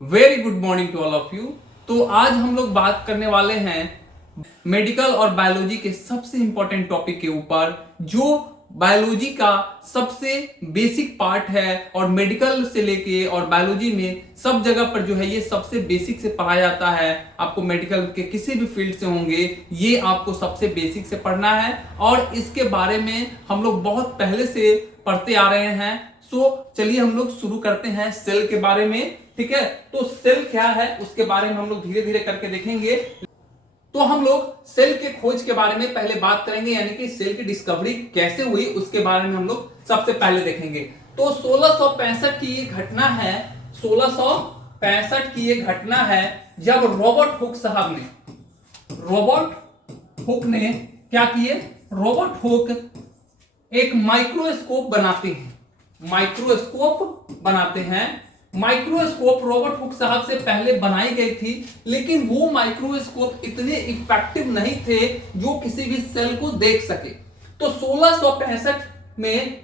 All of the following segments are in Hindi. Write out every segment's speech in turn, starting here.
Very good morning to all of you. तो आज हम लोग बात करने वाले हैं मेडिकल और बायोलॉजी के सबसे इंपॉर्टेंट टॉपिक के ऊपर, जो बायोलॉजी का सबसे बेसिक पार्ट है और मेडिकल से लेके और बायोलॉजी में सब जगह पर जो है ये सबसे बेसिक से पढ़ा जाता है। आपको मेडिकल के किसी भी फील्ड से होंगे, ये आपको सबसे बेसिक से पढ़ना है और इसके बारे में हम लोग बहुत पहले से पढ़ते आ रहे हैं। सो चलिए हम लोग शुरू करते हैं सेल के बारे में। ठीक है, तो सेल क्या है उसके बारे में हम लोग धीरे धीरे करके देखेंगे। तो हम लोग सेल के खोज के बारे में पहले बात करेंगे, यानी कि सेल की डिस्कवरी कैसे हुई उसके बारे में हम लोग सबसे पहले देखेंगे। तो 1665 की ये घटना है, 1665 की ये घटना है जब रॉबर्ट हुक ने क्या किए, रॉबर्ट हुक एक माइक्रोस्कोप बनाते हैं। माइक्रोस्कोप रॉबर्ट हुक साहब से पहले बनाई गई थी, लेकिन वो माइक्रोस्कोप इतने इफेक्टिव नहीं थे जो किसी भी सेल को देख सके। तो 1665 में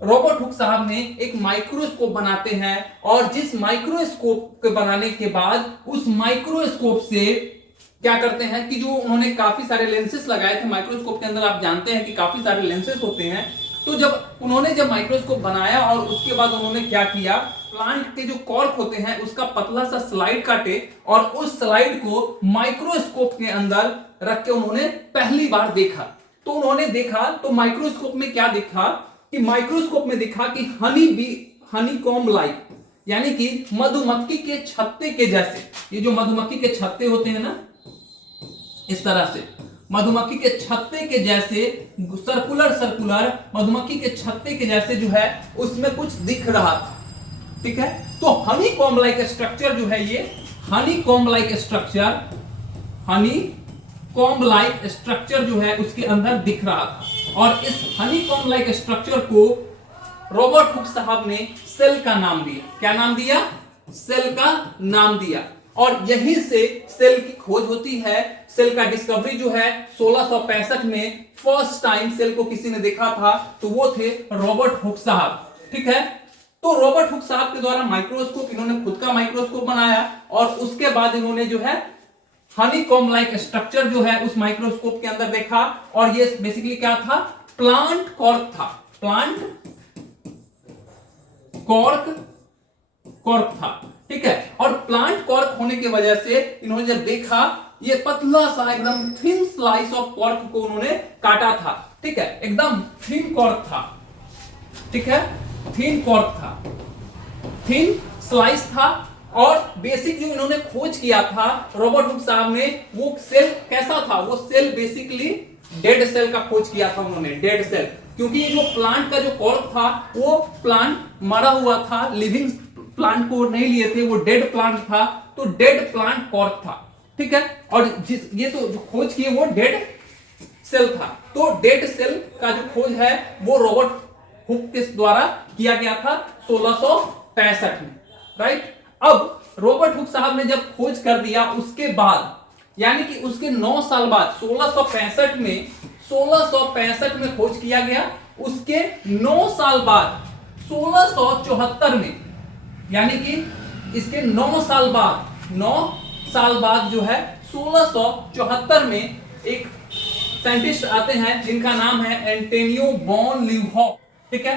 रॉबर्ट हुक साहब ने एक माइक्रोस्कोप बनाते हैं और जिस माइक्रोस्कोप के बनाने के बाद उस माइक्रोस्कोप से क्या करते हैं कि जो उन्होंने काफी सारे लेंसेस लगाए थे माइक्रोस्कोप के अंदर, आप जानते हैं कि काफी सारे लेंसेस होते हैं। तो जब माइक्रोस्कोप बनाया और उसके बाद उन्होंने क्या किया, प्लांट के जो कॉर्क होते हैं उसका पतला सा स्लाइड काटे और उस स्लाइड को माइक्रोस्कोप के अंदर रख के उन्होंने पहली बार देखा। तो उन्होंने देखा तो माइक्रोस्कोप में क्या देखा कि माइक्रोस्कोप में देखा कि हनी कॉम्ब लाइक, यानी कि मधुमक्खी के छत्ते के जैसे, ये जो मधुमक्खी के छत्ते होते हैं ना, इस तरह से मधुमक्खी के छत्ते के जैसे सर्कुलर मधुमक्खी के छत्ते के जैसे जो है उसमें कुछ दिख रहा था। ठीक है, तो हनी कॉम्ब लाइक स्ट्रक्चर जो है, ये हनी कॉम्ब लाइक स्ट्रक्चर जो है उसके अंदर दिख रहा था और इस हनी कॉम्ब लाइक स्ट्रक्चर को रॉबर्ट हुक साहब ने सेल का नाम दिया। क्या नाम दिया? सेल का नाम दिया। और यहीं से सेल की खोज होती है। सेल का डिस्कवरी जो है 1665 में फर्स्ट टाइम सेल को किसी ने देखा था, तो वो थे रॉबर्ट हुक साहब। ठीक है, तो रॉबर्ट हुक साहब के द्वारा माइक्रोस्कोप, इन्होंने खुद का माइक्रोस्कोप बनाया और उसके बाद इन्होंने जो है हनीकॉम्ब लाइक स्ट्रक्चर जो है उस माइक्रोस्कोप के अंदर देखा और ये बेसिकली क्या था, प्लांट कॉर्क था। प्लांट कॉर्क था। ठीक है, और प्लांट कॉर्क होने की वजह से इन्होंने जब देखा, ये पतला सा एकदम थिन स्लाइस ऑफ कॉर्क को उन्होंने काटा था। ठीक है, एकदम थिन कॉर्क था। ठीक है, थिन कॉर्क था, थिन स्लाइस था। और बेसिक जो इन्होंने खोज किया था रॉबर्ट हुक साहब ने, वो सेल कैसा था, वो सेल बेसिकली डेड सेल का खोज किया था उन्होंने, डेड सेल। क्योंकि ये जो प्लांट का जो कॉर्क था वो प्लांट मरा हुआ था, लिविंग प्लांट को नहीं लिए थे, वो डेड प्लांट था, तो डेड प्लांट कॉर्क था। ठीक है, और ये तो जो खोज किए वो डेड सेल था। तो डेड सेल का जो खोज है वो रॉबर्ट हुक के द्वारा किया गया था 1665 में। राइट, अब रॉबर्ट हुक साहब ने जब खोज कर दिया उसके बाद, यानी कि उसके 9 साल बाद 1665 में खोज किया गया, उसके 9 साल बाद 1674 में, यानी कि इसके 9 साल बाद जो है 1674 में एक साइंटिस्ट आते हैं जिनका नाम है एंटोनियो वॉन लीeuwenhoek। ठीक है,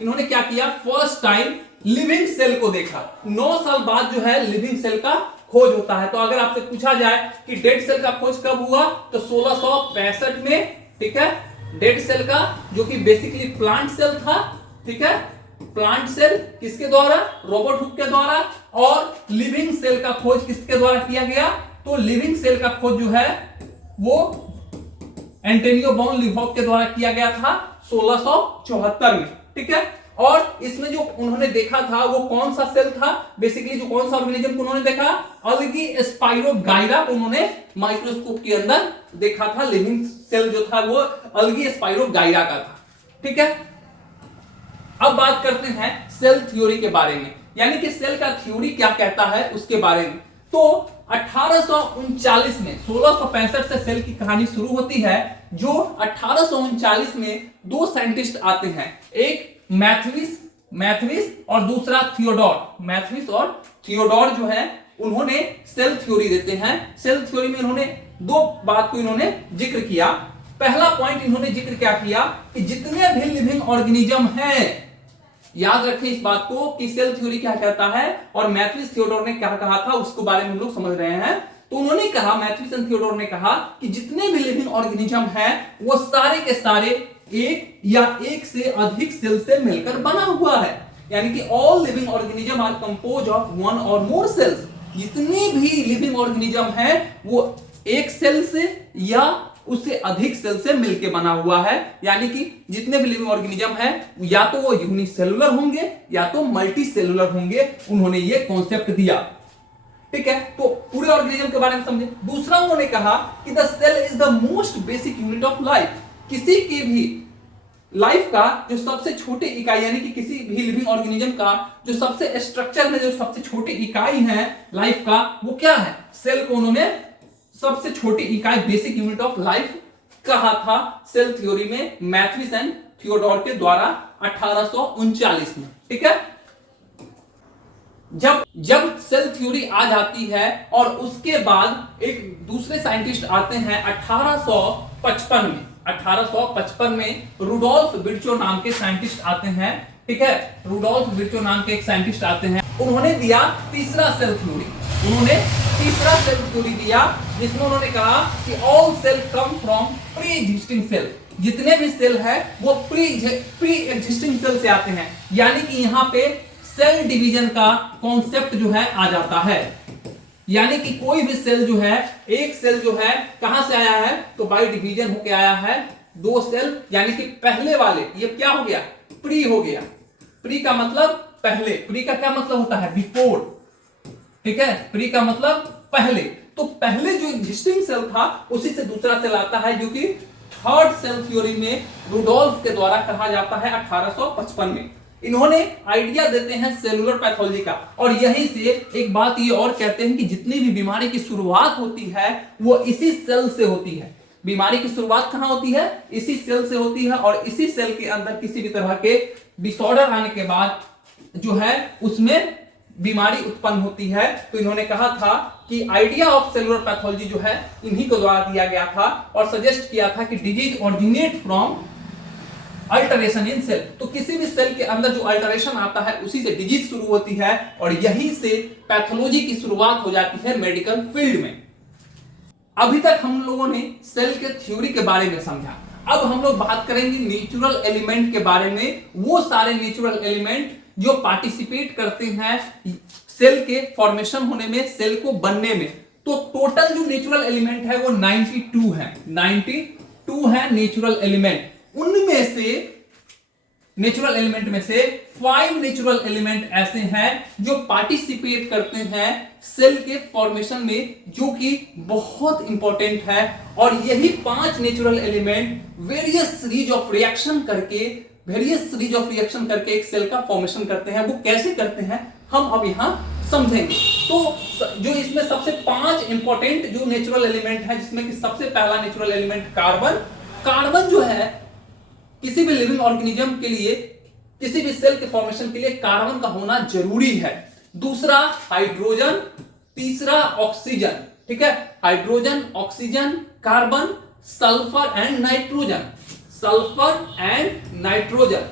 इन्होंने क्या किया, फर्स्ट टाइम लिविंग सेल को देखा। 9 साल बाद जो है लिविंग सेल का खोज होता है। तो अगर आपसे पूछा जाए कि डेड सेल का खोज कब हुआ, तो 1665 में। ठीक है, डेड सेल का जो कि बेसिकली प्लांट सेल था। ठीक है, प्लांट सेल किसके द्वारा, रॉबर्ट हुक के द्वारा। और लिविंग सेल का खोज किसके द्वारा किया गया, तो लिविंग सेल का खोज जो है वो एंटोनियो वॉन लीeuwenhoek के द्वारा किया गया था 1674 में। ठीक है, और इसमें जो उन्होंने देखा था वो कौन सा सेल था, बेसिकली जो कौन सा ऑर्गेनिज्म को उन्होंने देखा, अल्गी स्पाइरोगाइरा को उन्होंने माइक्रोस्कोप के अंदर देखा था। लिविंग सेल जो था वो अल्गी स्पाइरोगाइरा का था। ठीक है, अब बात करते हैं सेल थ्योरी के बारे में, यानी कि सेल का थ्योरी क्या कहता है उसके बारे में। तो 1839 में, 1665 से सेल की कहानी शुरू होती है, जो 1839 में 2 साइंटिस्ट आते हैं, एक मैथ्यूस और दूसरा थियोडोर। मैथ्यूस और थियोडोर जो है उन्होंने सेल थ्योरी देते हैं। सेल थ्योरी में इन्होंने दो बात को इन्होंने जिक्र किया। पहला पॉइंट इन्होंने जिक्र क्या किया कि जितने भी लिविंग ऑर्गेनिज्म हैं, याद रखें इस बात को कि सेल थ्योरी क्या कहता है और मैथ्यूस थियोडोर ने क्या कहा था उसको बारे में हम लोग समझ रहे हैं। तो उन्होंने कहा, मैथ्यूस एंड थियोडोर ने कहा कि जितने भी लिविंग ऑर्गेनिज्म हैं वो सारे के सारे एक या एक से अधिक सेल से मिलकर बना हुआ है। यानी कि all living organism are compose of one or more sales. जितने भी लिविंग ऑर्गेनिज्म हैं वो एक सेल से या उससे अधिक सेल से मिलकर बना हुआ है। यानी कि जितने भी लिविंग ऑर्गेनिज्म हैं या तो वो यूनिसेलुलर होंगे या तो मल्टी सेलुलर होंगे। उन्होंने ये कॉन्सेप्ट दिया। ठीक है, तो पूरे ऑर्गेनिज्म के बारे में समझे। दूसरा उन्होंने कहा कि the cell is the most basic unit of life. किसी के भी लाइफ का जो सबसे छोटी इकाई, यानी कि किसी भी लिविंग ऑर्गेनिज्म का जो सबसे स्ट्रक्चर में जो सबसे छोटी इकाई है लाइफ का, वो क्या है? सेल को उन्होंने सबसे छोटी इकाई, बेसिक यूनिट ऑफ लाइफ कहा था सेल थ्योरी में, मैथ्यूस एंड थियोडोर के द्वारा 1839 में। ठीक है, जब सेल थ्योरी आ जाती है और उसके बाद एक दूसरे साइंटिस्ट आते हैं 1855 में। 1855 में रुडोल्फ विर्चो नाम के साइंटिस्ट आते हैं। ठीक है, रुडोल्फ विर्चो नाम के एक साइंटिस्ट आते हैं। उन्होंने दिया तीसरा सेल थ्योरी। उन्होंने तीसरा सेल थ्योरी दिया जिसमें उन्होंने कहा कि all cell come from pre existing cell. जितने भी सेल है वो प्री एग्जिस्टिंग सेल से आते हैं। यानी कि यहां पे सेल डिवीजन का कॉन्सेप्ट जो है आ जाता है। यानी कि कोई भी सेल जो है, एक सेल जो है कहां से आया है? तो बाय डिवीजन होके आया है दो सेल। यानी कि पहले वाले ये क्या हो गया? प्री हो गया। प्री का मतलब पहले। प्री का क्या मतलब होता है? बिफोर। ठीक है, प्री का मतलब पहले। तो पहले जो एग्जिस्टिंग सेल था उसी से दूसरा सेल आता है, जो कि थर्ड सेल थ्योरी में रुडोल्फ के द्वारा कहा जाता है 1855 में। इन्होंने आइडिया देते हैं सेलुलर पैथोलॉजी का। और यहीं से एक बात ये और कहते हैं कि जितनी भी बीमारी की शुरुआत होती है वो इसी सेल से होती है। बीमारी की शुरुआत कहां होती है? इसी सेल से होती है। और इसी सेल के अंदर किसी भी तरह के डिसऑर्डर आने के बाद जो है उसमें बीमारी उत्पन्न होती है। तो इन्होंने कहा था कि आइडिया ऑफ सेलुलर पैथोलॉजी जो है इन्हीं को द्वारा दिया गया था और सजेस्ट किया था कि disease originate from alteration in cell. तो किसी भी सेल के अंदर जो अल्टरेशन आता है उसी से डिजीज शुरू होती है और यहीं से पैथोलॉजी की शुरुआत हो जाती है मेडिकल फील्ड में। अभी तक हम लोगों ने सेल के थ्योरी के बारे में समझा। अब हम लोग बात करेंगे नेचुरल एलिमेंट के बारे में। वो सारे नेचुरल एलिमेंट जो पार्टिसिपेट करते हैं सेल के फॉर्मेशन होने में, सेल को बनने में। तो टोटल जो नेचुरल एलिमेंट है वो 92 है। 92 है नेचुरल एलिमेंट। उनमें से नेचुरल एलिमेंट में से 5 नेचुरल एलिमेंट ऐसे हैं जो पार्टिसिपेट करते हैं सेल के फॉर्मेशन में, जो कि बहुत इंपॉर्टेंट है। और यही 5 natural element various series of reaction करके एक सेल का फॉर्मेशन करते हैं। वो कैसे करते हैं हम अब यहां समझेंगे। तो जो इसमें सबसे 5 इंपॉर्टेंट जो नेचुरल एलिमेंट है, जिसमें कि सबसे पहला नेचुरल एलिमेंट कार्बन। कार्बन जो है किसी भी लिविंग ऑर्गेनिज्म के लिए, किसी भी सेल के फॉर्मेशन के लिए कार्बन का होना जरूरी है। दूसरा हाइड्रोजन, तीसरा ऑक्सीजन। ठीक है, hydrogen, oxygen, carbon, sulphur and nitrogen. Sulphur and nitrogen.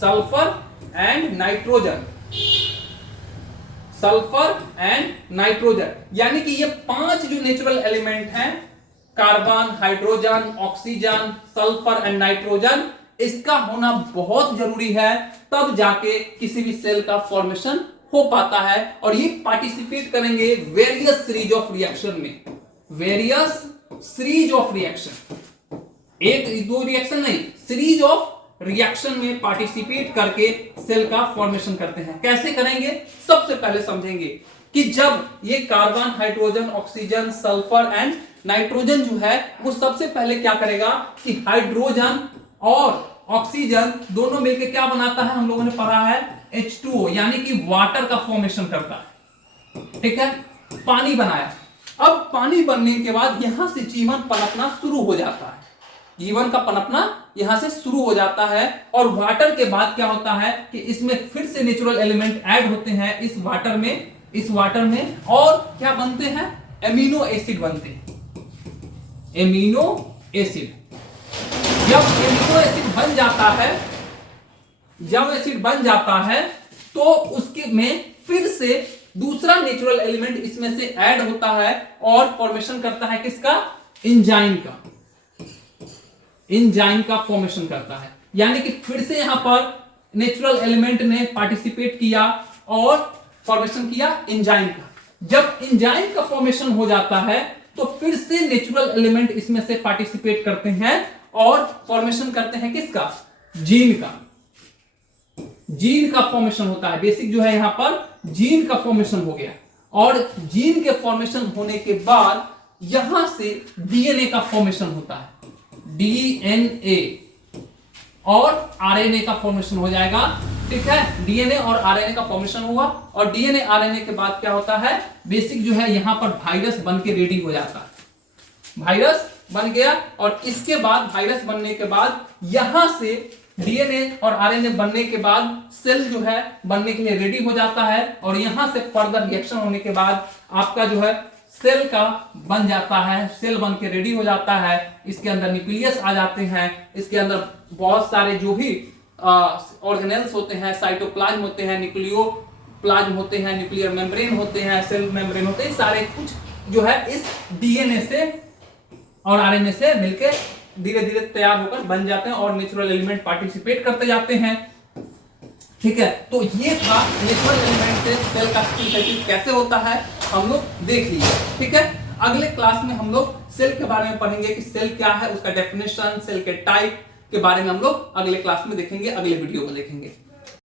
Sulphur and nitrogen. Sulphur and nitrogen. यानी कि ये 5 जो नेचुरल एलिमेंट हैं, carbon, hydrogen, oxygen, sulphur and nitrogen, इसका होना बहुत जरूरी है। तब जाके किसी भी सेल का फॉर्मेशन हो पाता है। और ये पार्टिसिपेट करेंगे वेरियस सीरीज ऑफ रिएक्शन में। वेरियस सीरीज ऑफ रिएक्शन, एक दो रिएक्शन नहीं, सीरीज ऑफ रिएक्शन में पार्टिसिपेट करके सेल का फॉर्मेशन करते हैं। कैसे करेंगे सबसे पहले समझेंगे कि जब ये carbon, hydrogen, oxygen, sulphur and nitrogen जो है वो सबसे पहले क्या करेगा कि हाइड्रोजन और ऑक्सीजन दोनों मिलकर क्या बनाता है? हम लोगों ने पढ़ा है H2O, यानी कि वाटर का फॉर्मेशन करता है। ठीक है, पानी बनाया। अब पानी बनने के बाद यहां से जीवन पनपना शुरू हो जाता है। जीवन का पनपना यहां से शुरू हो जाता है। और वाटर के बाद क्या होता है कि इसमें फिर से नेचुरल एलिमेंट ऐड होते हैं इस वाटर में और क्या बनते हैं, एमिनो एसिड बनते हैं, एमिनो एसिड। जब एमिनो एसिड बन जाता है तो उसके में फिर से दूसरा नेचुरल एलिमेंट इसमें से ऐड होता है और फॉर्मेशन करता है किसका, एंजाइम का फॉर्मेशन करता है। यानी कि फिर से यहां पर नेचुरल एलिमेंट ने पार्टिसिपेट किया और फॉर्मेशन किया एंजाइम का। जब एंजाइम का फॉर्मेशन हो जाता है तो फिर से नेचुरल एलिमेंट इसमें से पार्टिसिपेट करते हैं और फॉर्मेशन करते हैं किसका, जीन का फॉर्मेशन होता है। बेसिक जो है यहां पर जीन का फॉर्मेशन हो गया और जीन के फॉर्मेशन होने के बाद यहां से डीएनए का फॉर्मेशन होता है, डीएनए और आरएनए का फॉर्मेशन हो जाएगा। ठीक है, डीएनए और आरएनए का फॉर्मेशन हुआ और डीएनए आरएनए के बाद क्या होता है, बेसिक जो है यहां पर वायरस बन के रेडी हो जाता है। वायरस बन गया और इसके बाद वायरस बनने के बाद यहां से डीएनए और आरएनए बनने के बाद सेल जो है बनने के लिए रेडी हो जाता है और यहां से फर्दर रिएक्शन होने के बाद आपका जो है सेल का बन जाता है, सेल बन के रेडी हो जाता है। इसके अंदर न्यूक्लियस आ जाते हैं, इसके अंदर बहुत सारे जो भी ऑर्गेनेल्स होते हैं, साइटोप्लाज्म होते हैं, न्यूक्लियोप्लाज्म होते हैं, न्यूक्लियर मेम्ब्रेन होते हैं, सेल मेम्ब्रेन होते हैं, सारे कुछ जो है इस डीएनए से और आरएनए से मिलकर धीरे धीरे तैयार होकर बन जाते हैं और नेचुरल एलिमेंट पार्टिसिपेट करते जाते हैं। ठीक है, तो ये था नेचुरल एलिमेंट से सेल का सिंथेसिस कैसे होता है, हम लोग देख लिए। ठीक है, अगले क्लास में हम लोग सेल के बारे में पढ़ेंगे कि सेल क्या है, उसका डेफिनेशन, सेल के टाइप के बारे में हम लोग अगले क्लास में देखेंगे, अगले वीडियो में देखेंगे।